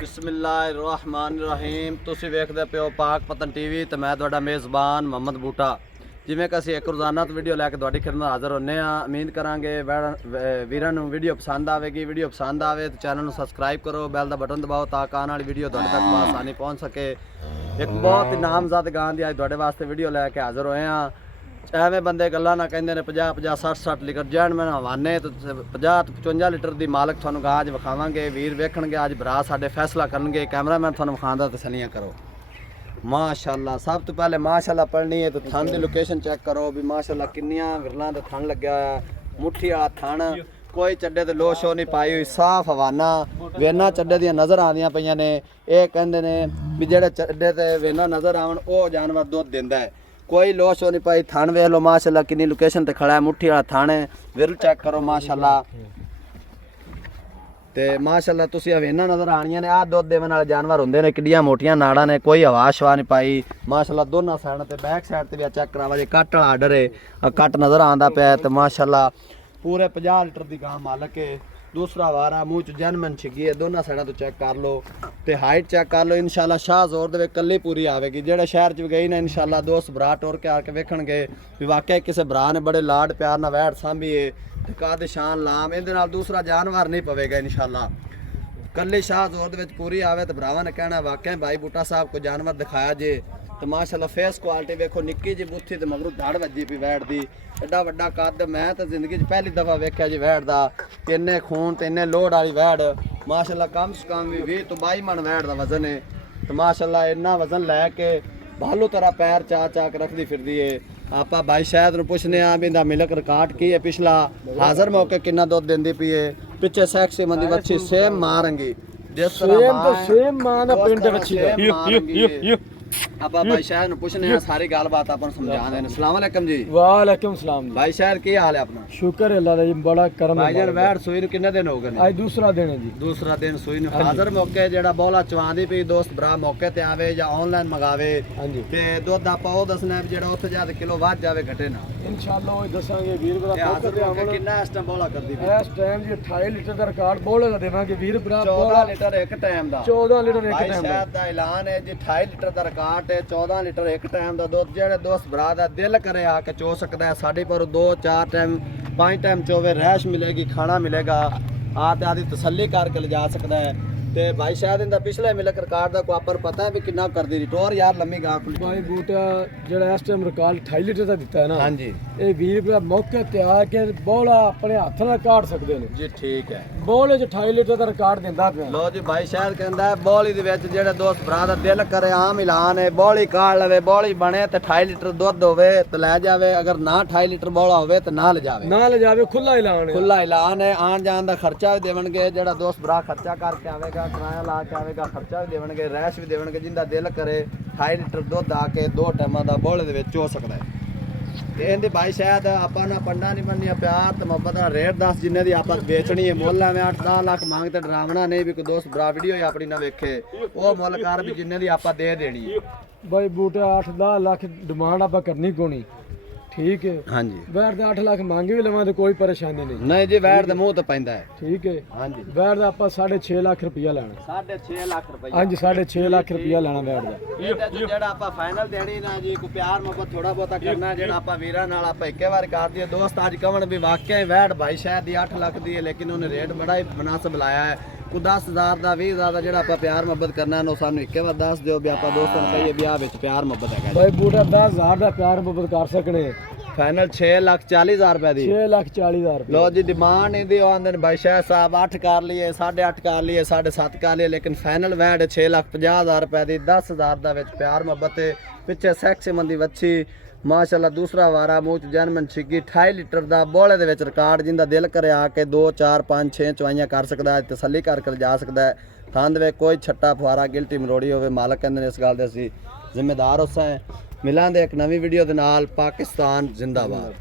बिस्मिल्लाहिर्रहमानिर्रहीम। तुसीं वेखदे पिओ पाक पतन टीवी ते मैं तुहाडा मेज़बान मोहम्मद बूटा। जिवें कि असीं एक रोज़ाना वीडियो लैके तुहाडी खिदमत हाज़र होने आ। उम्मीद करांगे वीरां नूं वीडियो पसंद आवेगी। वीडियो पसंद आवे तो चैनल नूं सबसक्राइब करो, बैल दा बटन दबाओ ताकि आने वाली वीडियो तुहाडे तक आसानी पहुँच सके। एक बहुत ही नामज़द गां दी अज तुहाडे वास्ते वीडियो लैके हाज़र होए आ। ਐਵੇਂ ਬੰਦੇ ਗੱਲਾਂ ਨਾ ਕਹਿੰਦੇ ਨੇ 50 50 60 60 ਲੀਟਰ ਜੈਨ ਮੈਂ ਹਵਾਨੇ ਤੇ 50 55 ਲੀਟਰ ਦੀ ਮਾਲਕ ਤੁਹਾਨੂੰ ਅੱਜ ਵਿਖਾਵਾਂਗੇ। ਵੀਰ ਵੇਖਣਗੇ ਅੱਜ ਭਰਾ ਸਾਡੇ ਫੈਸਲਾ ਕਰਨਗੇ। ਕੈਮਰਾਮੈਨ ਤੁਹਾਨੂੰ ਵਿਖਾਉਂਦਾ ਤਸੱਲੀਆਂ ਕਰੋ। ਮਾਸ਼ਾਅੱਲਾ ਸਭ ਤੋਂ ਪਹਿਲੇ ਮਾਸ਼ਾਅੱਲਾ ਪੜਨੀ ਹੈ ਤੇ ਥਣ ਦੀ ਲੋਕੇਸ਼ਨ ਚੈੱਕ ਕਰੋ ਵੀ ਮਾਸ਼ਾਅੱਲਾ ਕਿੰਨੀਆਂ ਵਿਰਲਾਂ ਦਾ ਥਣ ਲੱਗਿਆ ਹੋਇਆ। ਮੁੱਠੀ ਵਾਲਾ ਥਣ, ਕੋਈ ਚੱਡੇ ਤੇ ਲੋਹ ਸ਼ੋ ਨਹੀਂ ਪਾਈ ਹੋਈ, ਸਾਫ ਹਵਾਨਾ ਵੇਨਾ ਚੱਡੇ ਦੀਆਂ ਨਜ਼ਰ ਆਉਂਦੀਆਂ ਪਈਆਂ ਨੇ। ਇਹ ਕਹਿੰਦੇ ਨੇ ਵੀ ਜਿਹੜੇ ਚੱਡੇ ਤੇ ਵੇਨਾ ਨਜ਼ਰ ਆਉਣ ਉਹ ਜਾਨਵਰ ਦੁੱਧ ਦਿੰਦਾ ਹੈ। कोई लो शो नहीं पाई। थान वेख लो माशाल्लाह किन्नी लोकेशन ते खड़ा है। मुट्ठी वाला थान है, विरल चेक करो माशाल्लाह। ते माशाल्लाह तुसी हवेना नजर आनियां ने। आ दुध देवन वाले जानवर हुंदे ने, किड्डियां मोटियां नाड़ां ने, कोई हवा शवा नहीं पाई माशाल्लाह। दोनों साइड ते बैक साइड ते भी चेक करावा जे कट वाला आर्डर है, कट नजर आंदा पिया ते माशाल्लाह पूरे 50 लीटर दी गां मालक है। दूसरा वारा मुँह च जैनमन छिगी है। दोनों साइडों तो चेक कर लो ते हाइट चेक कर लो। इंशाल्लाह शाह जोर दे कल्ली पूरी आवेगी। जेड़े शहर च गई ना इंशाल्लाह दोस्त भरा टोर के आके वेखणगे भी वाकई किसी भरा ने बड़े लाड प्यार नाल वैड़ सांभी है ते कद शान लाम इहदे नाल दूसरा जानवर नहीं पवेगा इंशाल्लाह। कल्ली शाह जोर दे पूरी आवे तो भरावां ने कहना वाकई भाई बूटा साहब को जानवर दिखाया जे। तो माशाल्लाह फेस क्वालिटी वेखो, निक्की जी बुत्थी ते मगरू धड़ वजी पई वैड़ दी। एडा वड्डा कद मैं तो जिंदगी च पहली दफा वेख्या जी वैड़ दा। इन्ने खून ते इन्ने लोड वाली वैड़ माशाल्लाह कम से कम भी 20 तो 22 मन वैड़ दा वजन है। तो माशाल्लाह इन्ना वजन लैके भालू तरह पैर चा चा के रखदी फिरदी है। आपा भाई शायद नूं पुछने आ भी इंदा मिलक रिकॉर्ड की है पिछला, हाज़र मौके किन्ना दुध देंदी पई है। पिछे सैक्सी मंदी वच्छी सेम मारंगी जिस तरह सेम मां दा पिंड वच्छी आपा भाई शायद पूछने हैं सारी गाल बात अपन समझा दें। अस्सलाम वालेकुम जी। वालेकुम सलाम भाई शायद की हाल है अपना? शुक्र है अल्लाह दा जी, बड़ा करम है। भाईजान वैड़ सूई कितने दिन हो गए? आज दूसरा दिन है जी। दूसरा दिन सूई ने हाज़र मौके जेड़ा बोला चवांदी पई दोस्त भरा मौके ते आवे या ऑनलाइन मंगावे। हां जी ते दुध आपा ओ दसना जेड़ा उत्थे जाके किलो वध जावे घटे ना इंशाअल्लाह ओही दसांगे। वीर भरा मौके ते आवे कितना इस टाइम बोला करदी पई? इस टाइम जी 28 लीटर दा रिकॉर्ड बोले दा देवांगे वीर भरा। 14 लीटर एक टाइम दा। 14 लीटर एक भाई टाइम शायद दा ऐलान है जी 28 लीटर दा रिकॉर्ड है। 14 लीटर एक टाइम का दुध जेड़े दोस्त भरा दा दिल करे आके चो सकता है। साढ़े पर 2 4 टाइम 5 टाइम चोवे रैश मिलेगी, खाना मिलेगा, आते आदि तसल्ली करके ले जा सकता है। ते भाई शायद इंदा पिछले मिलक रिकॉर्ड दा को आपन पता है भी कितना कर दी टोर यार लम्मी गां खुली। भाई बूटा जेड़ा इस टाइम रिकॉर्ड 28 लीटर दा दिता है ना। हां जी ए वीर भरा मौके ते आके बोला अपने हाथ नाल काट सकदे ने जी। ठीक है बोले च 28 लीटर दा रिकॉर्ड दिंदा पिया। लो जी भाई शायद कहंदा है बौली दे विच जेड़े दोस्त भरा दा दिल करे आम ऐलान है बौली काट लवे, बौली बने ते 28 लीटर दुध होवे ते ले जावे, अगर ना 28 लीटर बौला होवे ते ना ले जावे। ना ले जावे, खुला ऐलान है। खुला ऐलान है। आन जान का खर्चा भी देवणगे जेड़ा दोस्त भरा खर्चा करके आवेगा, किराया ला के आवेगा, खर्चा भी देवणगे, रैश भी देवणगे। जिंदा दिल करे 28 लीटर दुध आके 2 टाइमां दा बोले दे विच हो सकदा है। ते इहदी भाई शायद आपां ना पंडा नहीं बननिया, प्यार ते मोहब्बत दा रेट दस जिन्ने दी आपां बेचनी है। मुੱਲ ਐਵੇਂ 8-10 ਲੱਖ ਮੰਗते डरावना नहीं भी कोई दोस्त भरा वीडियो ही अपनी ना वेखे वो मुੱਲ कर भी जिन्ने दी आपां दे देनी है। भाई बूटा 8-10 लाख डिमांड आप करनी कोनी, ठीक है। हाँ जी वैर दे 8 लाख मांगे भी लवां तो कोई परेशानी नहीं। नहीं जी वैर दे मुंह तो पैंदा है। ठीक है हाँ जी वैर दा आप 6.5 लाख रुपया लेना। 6.5 लाख रुपया? हाँ जी 6.5 लाख रुपया लेना वैर दा। ਇਹਦੇ ਚ ਜਿਹੜਾ ਆਪਾਂ ਫਾਈਨਲ ਦੇਣੀ ਨਾ ਜੀ ਕੋਈ ਪਿਆਰ ਮੁਹੱਬਤ ਥੋੜਾ ਬਹੁਤਾ ਕਰਨਾ ਜਿਹੜਾ ਆਪਾਂ ਵੀਰਾਂ ਨਾਲ ਆਪਾਂ ਇੱਕੇ ਵਾਰ ਕਰ ਦਈਏ। ਦੋਸਤ ਅੱਜ ਕਵਣ ਵੀ ਵਾਕਿਆ ਵੈੜ ਭਾਈ ਸ਼ਾਇਦ ਦੀ 8 ਲੱਖ ਦੀ ਹੈ ਲੇਕਿਨ ਉਹਨੇ ਰੇਟ ਬੜਾ ਹੀ ਮੁਨਾਸਬ ਲਾਇਆ ਹੈ। ਕੋਈ 10,000 ਦਾ 20,000 ਦਾ ਜਿਹੜਾ ਆਪਾਂ ਪਿਆਰ ਮੁਹੱਬਤ ਕਰਨਾ ਉਹ ਸਾਨੂੰ ਇੱਕੇ ਵਾਰ ਦੱਸ ਦਿਓ ਵੀ ਆਪਾਂ ਦੋਸਤਾਂ ਨੂੰ ਕਹੀਏ ਵੀ ਆ ਵਿੱਚ ਪਿਆਰ ਮੁਹੱਬਤ ਹੈਗਾ। ਭਾਈ ਬੂਟਾ 10,000 ਦਾ ਪਿਆਰ ਮੁਹੱਬਤ ਕਰ ਸਕਣੇ। फाइनल 6,40,000 रुपए दी। 6,40,000 रुपए। लो जी डिमांड इंदी आंदन भाई शाह साहब 8 कर लिए, 8.5 कर लिए, 7.5 कर लिए, लेकिन फाइनल वैड 6,50,000 रुपए दी। 10,000 दा विच प्यार मोहब्बत पिछे सैक्सी मंदी वच्छी माशाल्लाह। दूसरा वारा मूँह च जैनमन छिगी 28 लीटर दा बोले दे विच रिकॉर्ड जिंदा दिल करे आके 2 4 5 6 चवाइयां कर सकदा है, तसल्ली करके जा सकदा है। थंद वे कोई छट्टा फुआरा गिल्टी मरोड़ी होवे मालक कहंदे ने इस गल दे असीं जिम्मेदार उस हैं। मिलांदे एक नवी वीडियो दे नाल। पाकिस्तान जिंदाबाद।